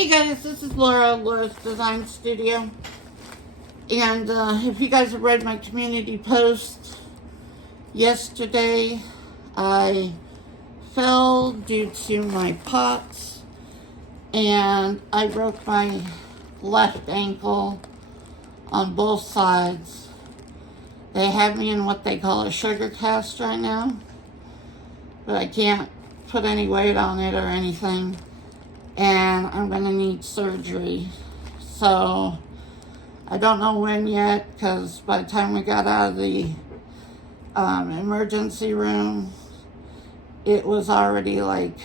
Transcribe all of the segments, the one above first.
Hey guys, this is Laura's Design Studio. And if you guys have read my community post, yesterday I fell due to my pots and I broke my left ankle on both sides. They have me in what they call a sugar cast right now, but I can't put any weight on it or anything. And I'm going to need surgery. So I don't know when yet, because by the time we got out of the emergency room, it was already like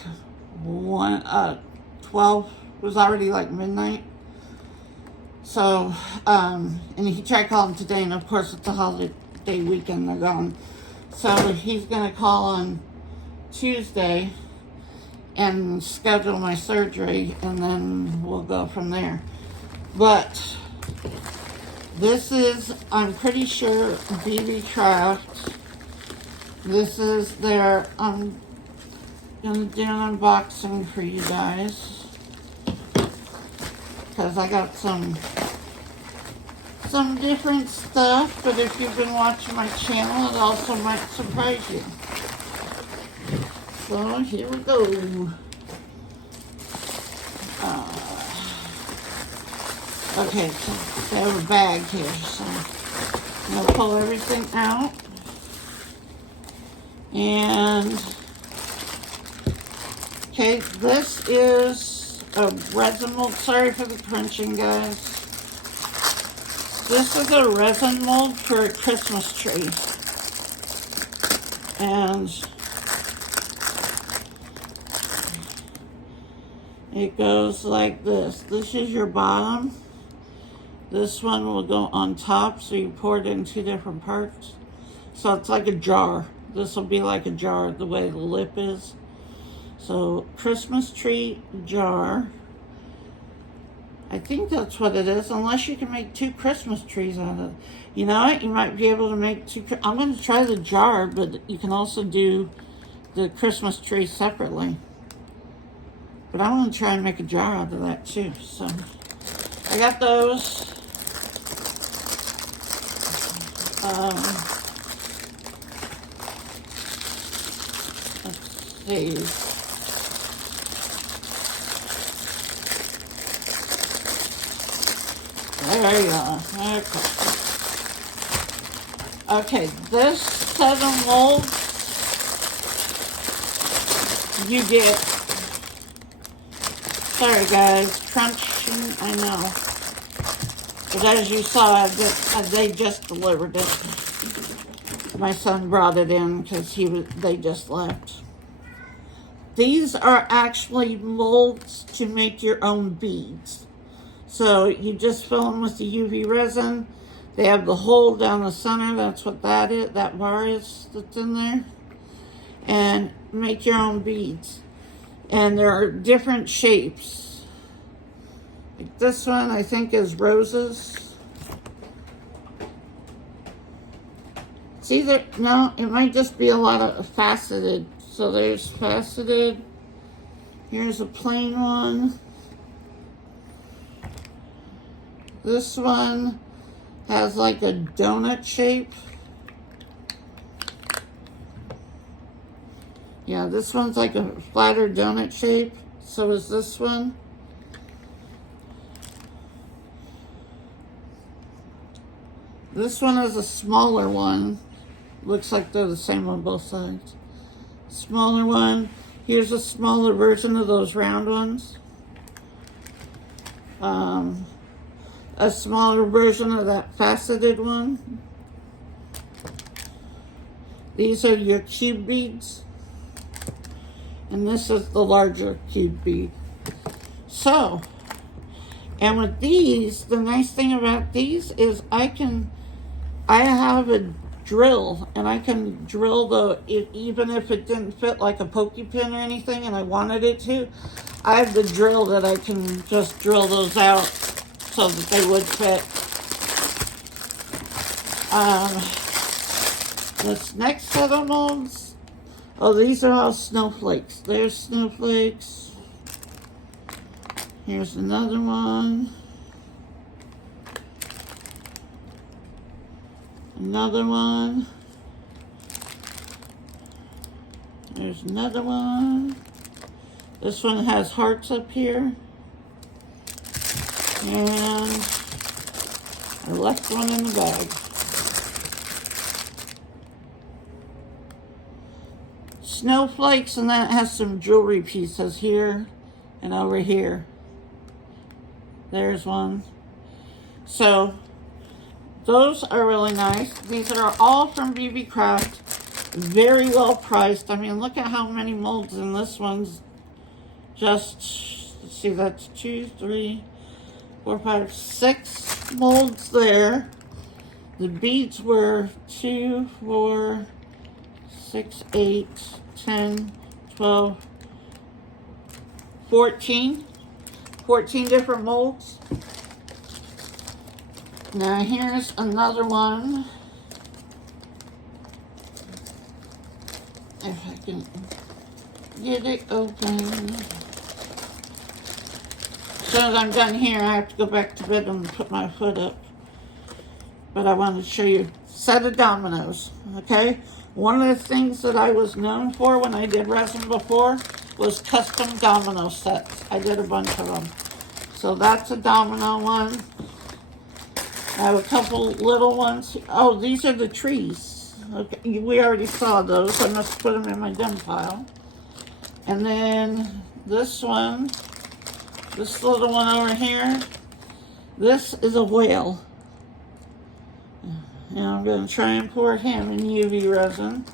12, it was already like midnight. So, and he tried calling today, and of course it's a holiday weekend, they're gone. So he's going to call on Tuesday and schedule my surgery, and then we'll go from there. But this is, I'm pretty sure, Beebeecraft. This is their, I'm gonna do an unboxing for you guys, because I got some different stuff, but if you've been watching my channel, it also might surprise you. So here we go. Okay, so I have a bag here, so I'm going to pull everything out. And, okay, this is a resin mold. Sorry for the crunching, guys. This is a resin mold for a Christmas tree. And it goes like this. This is your bottom. This one will go on top, so you pour it in two different parts. So it's like a jar. This will be like a jar, the way the lip is. So, Christmas tree jar. I think that's what it is, unless you can make two Christmas trees out of it. You know what? You might be able to make two. I'm going to try the jar, but you can also do the Christmas tree separately. But I want to try and make a jar out of that too. So I got those. Let's see. There you go. Okay, this set of molds you get. Sorry guys, crunching, I know. But as you saw, they just delivered it. My son brought it in because they just left. These are actually molds to make your own beads. So you just fill them with the UV resin. They have the hole down the center, that's what that is, that bar is that's in there. And make your own beads. And there are different shapes. Like this one, I think, is roses. It's either, no, it might just be a lot of faceted. So there's faceted. Here's a plain one. This one has like a donut shape. Yeah, this one's like a flatter donut shape. So is this one. This one is a smaller one. Looks like they're the same on both sides. Smaller one. Here's a smaller version of those round ones. A smaller version of that faceted one. These are your cube beads. And this is the larger cube bead. So, and with these, the nice thing about these is I have a drill, and I can drill even if it didn't fit like a pokey pin or anything and I wanted it to, I have the drill that I can just drill those out so that they would fit. This next set of molds, oh, these are all snowflakes. There's snowflakes. Here's another one. Another one. There's another one. This one has hearts up here. And I left one in the bag. Snowflakes, and that has some jewelry pieces here and over here. There's one. So those are really nice. These are all from Beebeecraft. Very well priced. I mean, look at how many molds in this one's. Just, let's see, that's 2, 3, 4, 5, 6 molds there. The beads were 2, 4, 6, 8, 10, 12, 14. 14 different molds. Now here's another one. If I can get it open. As soon as I'm done here, I have to go back to bed and put my foot up. But I wanted to show you a set of dominoes, okay? One of the things that I was known for when I did resin before was custom domino sets. I did a bunch of them. So that's a domino one. I have a couple little ones. Oh, these are the trees. Okay, we already saw those. I must put them in my dim pile. And then this one, this little one over here, this is a whale. And I'm going to try and pour him in UV resin.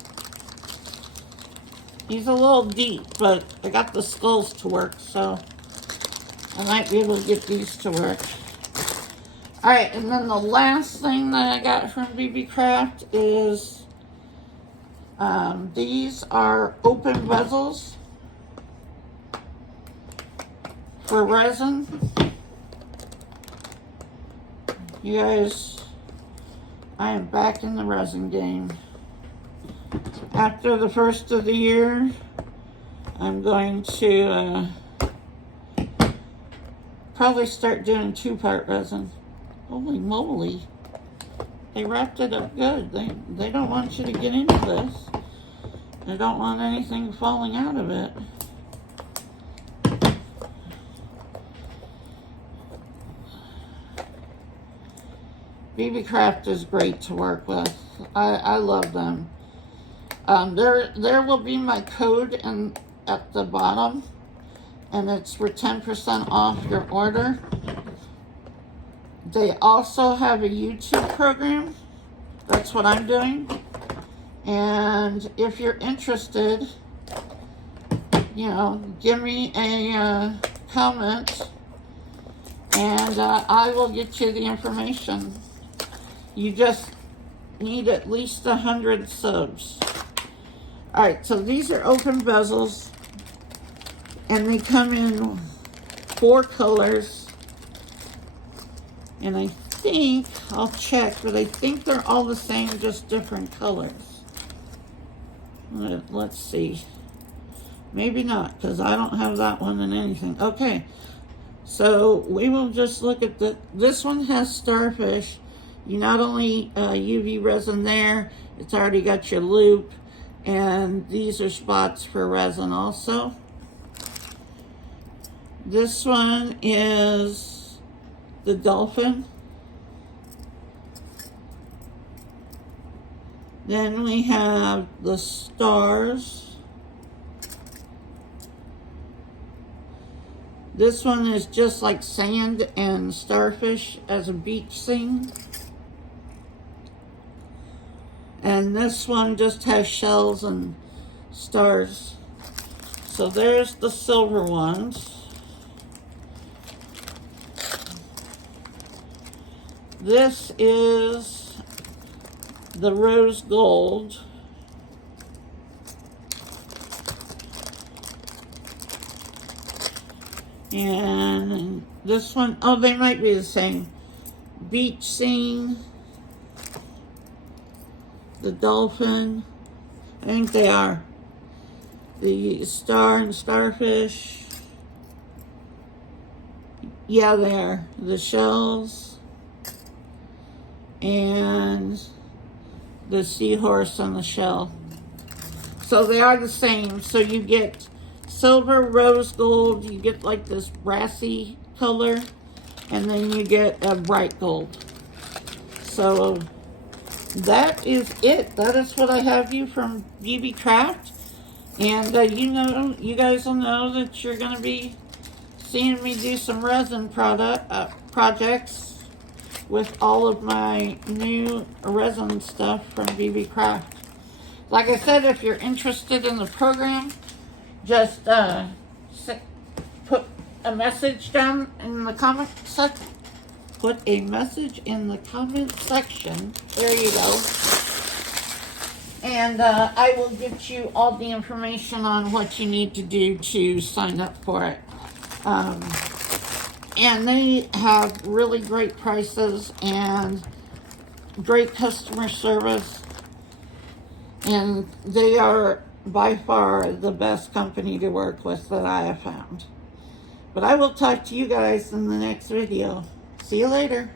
He's a little deep, but I got the skulls to work, so I might be able to get these to work. Alright, and then the last thing that I got from Beebeecraft is these are open bezels for resin. You guys, I am back in the resin game. After the first of the year, I'm going to probably start doing 2-part resin. Holy moly. They wrapped it up good. They don't want you to get into this. They don't want anything falling out of it. Beebeecraft is great to work with. I love them. There will be my code at the bottom, and it's for 10% off your order. They also have a YouTube program. That's what I'm doing. And if you're interested, you know, give me a comment, and I will get you the information. You just need at least 100 subs. Alright, so these are open bezels, and they come in 4 colors. And I think, I'll check, but I think they're all the same, just different colors. Let's see. Maybe not, because I don't have that one in anything. Okay, so we will just look at this one has starfish. You not only UV resin there, it's already got your loop, and these are spots for resin also. This one is the dolphin. Then we have the stars. This one is just like sand and starfish as a beach scene. And this one just has shells and stars. So there's the silver ones. This is the rose gold. And this one, oh, they might be the same. Beach scene. The dolphin. I think they are. The star and starfish. Yeah, there. The shells and the seahorse on the shell. So they are the same. So you get silver, rose gold, you get like this brassy color, and then you get a bright gold. So that is it. That is what I have you from Beebeecraft. And you guys will know that you're going to be seeing me do some resin projects with all of my new resin stuff from Beebeecraft. Like I said, if you're interested in the program, just put a message down in the comment section. Put a message in the comment section. There you go. And I will get you all the information on what you need to do to sign up for it. And they have really great prices and great customer service. And they are by far the best company to work with that I have found. But I will talk to you guys in the next video. See you later.